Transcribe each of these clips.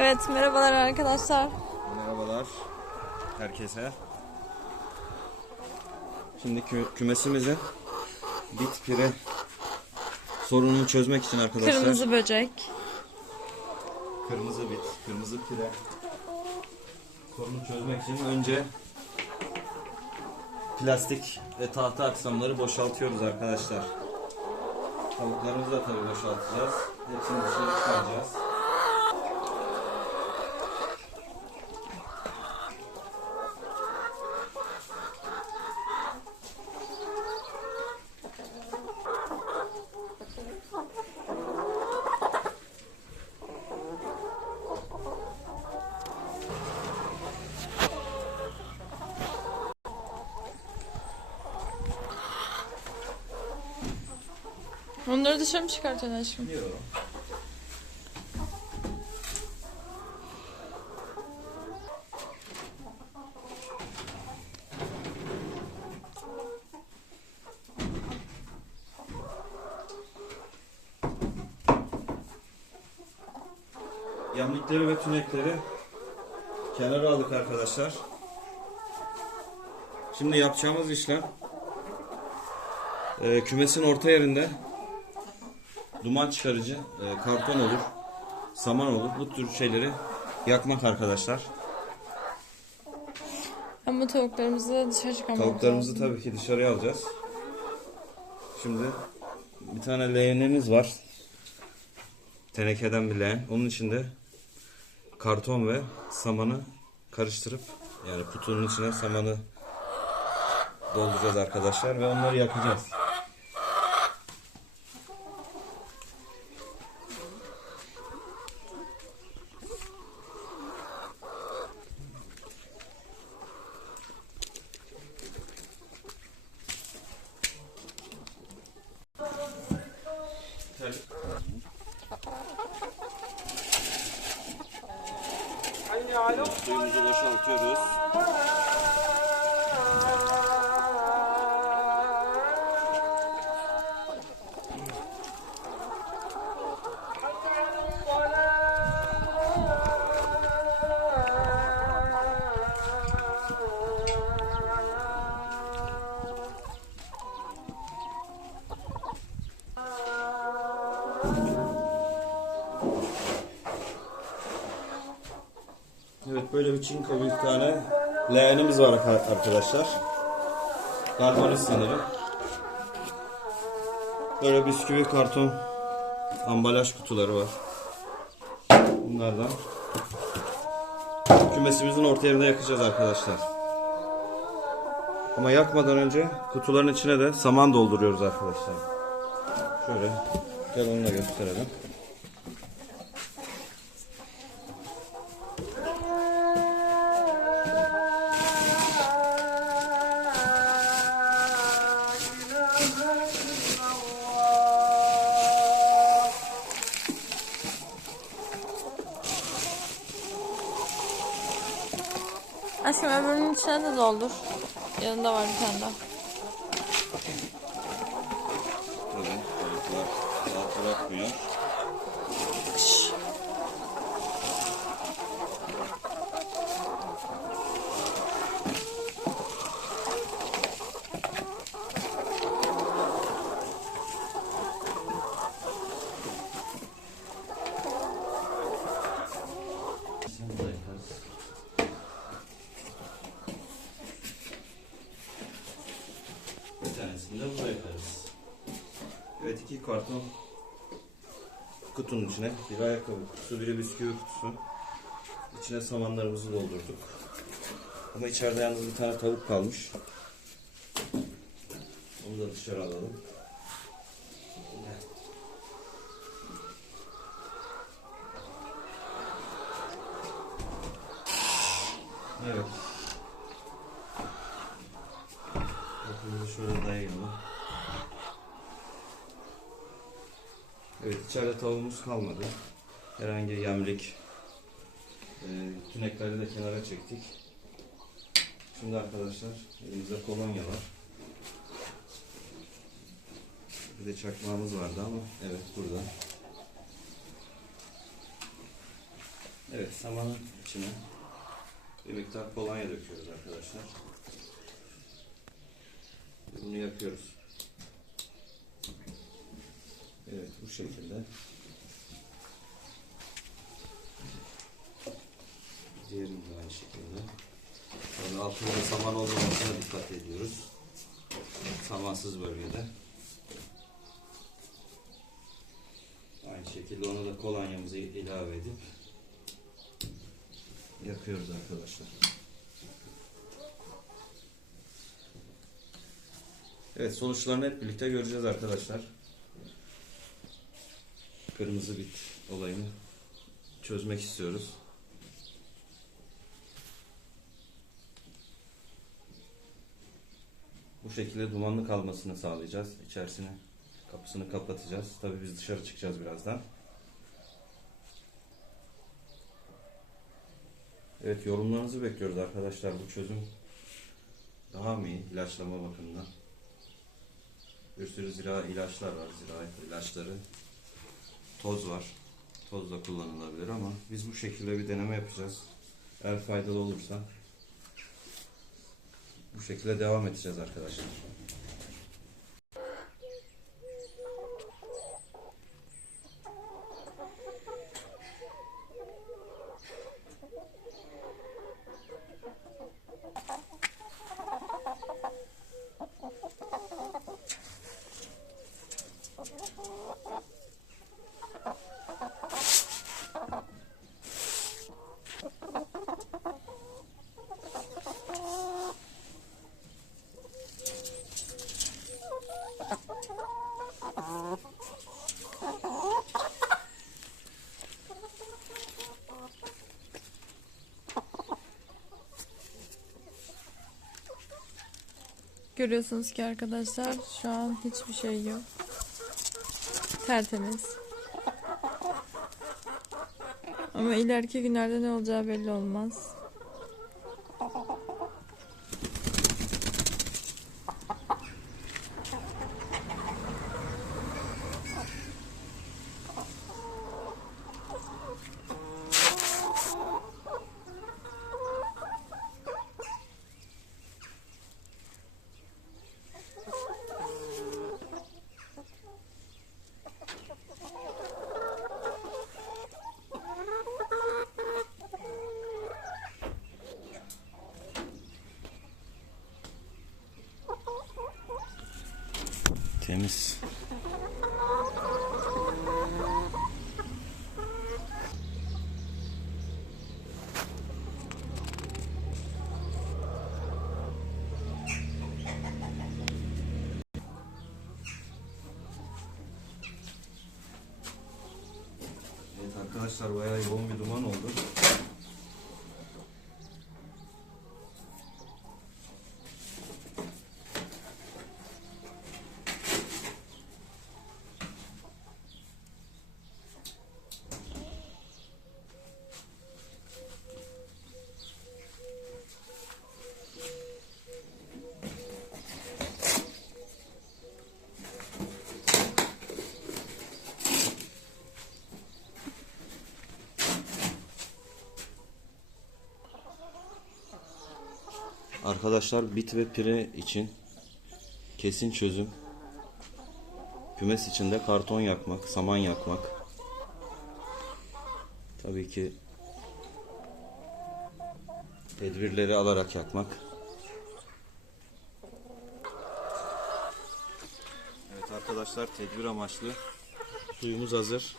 Evet merhabalar arkadaşlar. Merhabalar herkese. Şimdi kü- kümesimizin bit pire sorununu çözmek için arkadaşlar. Kırmızı böcek. Kırmızı bit, kırmızı pire sorunu çözmek için önce plastik ve tahta aksamları boşaltıyoruz arkadaşlar. Tavuklarımızı da tabii boşaltacağız. Hepsini dışarı çıkaracağız. Onları dışarı mı çıkartıyorsun aşkım? Biliyorum. Yamlikleri ve tünekleri kenara aldık arkadaşlar. Şimdi yapacağımız işlem e, kümesin orta yerinde duman çıkarıcı e, karton olur, saman olur. Bu tür şeyleri yakmak arkadaşlar. Ama tavuklarımızı dışarı çıkarmamız Tavuklarımızı lazım. tabii ki dışarıya alacağız. Şimdi bir tane leğenimiz var. Tenekeden bir leğen. Onun içinde karton ve samanı karıştırıp yani kutunun içine samanı dolduracağız arkadaşlar ve onları yakacağız. Suyumuzu boşaltıyoruz. Evet böyle bir çinko bir tane leğenimiz var arkadaşlar. Galvaniz sanırım. Böyle bisküvi karton ambalaj kutuları var. Bunlardan kümesimizin orta yerinde yakacağız arkadaşlar. Ama yakmadan önce kutuların içine de saman dolduruyoruz arkadaşlar. Şöyle gel onu da gösterelim. Aşkım öbürünün içine de doldur. Yanında var bir tane daha. Tabii balıklar rahat bırakmıyor. Bir tanesini de buraya yaparız. Evet iki karton kutunun içine bir ayakkabı kutusu, bir bisküvi kutusu. İçine samanlarımızı doldurduk. Ama içeride yalnız bir tane tavuk kalmış. Onu da dışarı alalım. Evet. Evet içeride tavuğumuz kalmadı. Herhangi yemlik e, tünekleri de kenara çektik. Şimdi arkadaşlar elimizde kolonya var. Bir de çakmağımız vardı ama evet burada. Evet samanın içine bir miktar kolonya döküyoruz arkadaşlar. Bunu yapıyoruz. Evet bu şekilde. Diğerini de aynı şekilde. Sonra altında saman olmamasına dikkat ediyoruz. Samansız bölgede. Aynı şekilde ona da kolonyamızı ilave edip yapıyoruz arkadaşlar. Evet sonuçlarını hep birlikte göreceğiz arkadaşlar. Kırmızı bit olayını çözmek istiyoruz. Bu şekilde dumanlı kalmasını sağlayacağız. İçerisine kapısını kapatacağız. Tabii biz dışarı çıkacağız birazdan. Evet yorumlarınızı bekliyoruz arkadaşlar. Bu çözüm daha mı iyi ilaçlama bakımından? Bir sürü zira ilaçlar var. Ziraat ilaçları. Toz var. Toz da kullanılabilir ama biz bu şekilde bir deneme yapacağız. Eğer faydalı olursa bu şekilde devam edeceğiz arkadaşlar. Görüyorsunuz ki arkadaşlar şu an hiçbir şey yok. Tertemiz. Ama ileriki günlerde ne olacağı belli olmaz. Temiz. Evet arkadaşlar bayağı yoğun bir duman oldu. Arkadaşlar bit ve pire için kesin çözüm kümes içinde karton yakmak, saman yakmak. Tabii ki tedbirleri alarak yakmak. Evet arkadaşlar tedbir amaçlı suyumuz hazır.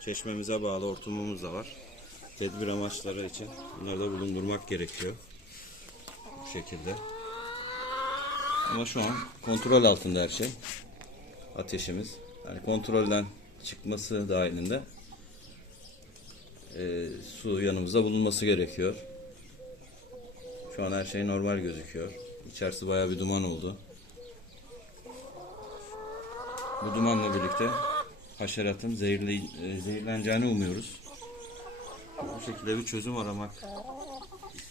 Çeşmemize bağlı hortumumuz da var. Tedbir amaçları için bunları da bulundurmak gerekiyor bu şekilde. Ama şu an kontrol altında her şey. Ateşimiz. Yani kontrolden çıkması dahilinde e, su yanımızda bulunması gerekiyor. Şu an her şey normal gözüküyor. İçerisi bayağı bir duman oldu. Bu dumanla birlikte haşeratın zehirli, e, zehirleneceğini umuyoruz. Bu şekilde bir çözüm aramak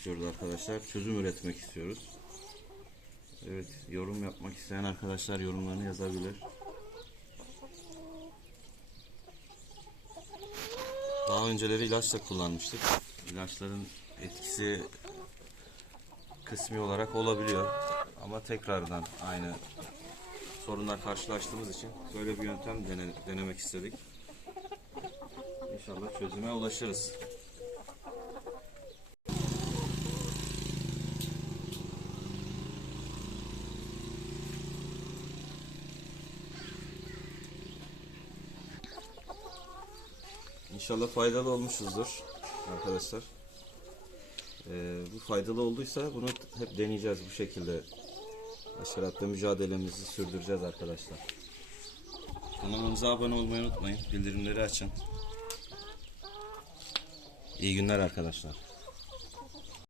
istiyoruz arkadaşlar. Çözüm üretmek istiyoruz. Evet, yorum yapmak isteyen arkadaşlar yorumlarını yazabilir. Daha önceleri ilaçla kullanmıştık. İlaçların etkisi kısmi olarak olabiliyor. Ama tekrardan aynı sorunlar karşılaştığımız için böyle bir yöntem dene- denemek istedik. İnşallah çözüme ulaşırız. İnşallah faydalı olmuşuzdur arkadaşlar. Ee, bu faydalı olduysa bunu hep deneyeceğiz bu şekilde. Haşeratla mücadelemizi sürdüreceğiz arkadaşlar. Kanalımıza abone olmayı unutmayın. Bildirimleri açın. İyi günler arkadaşlar.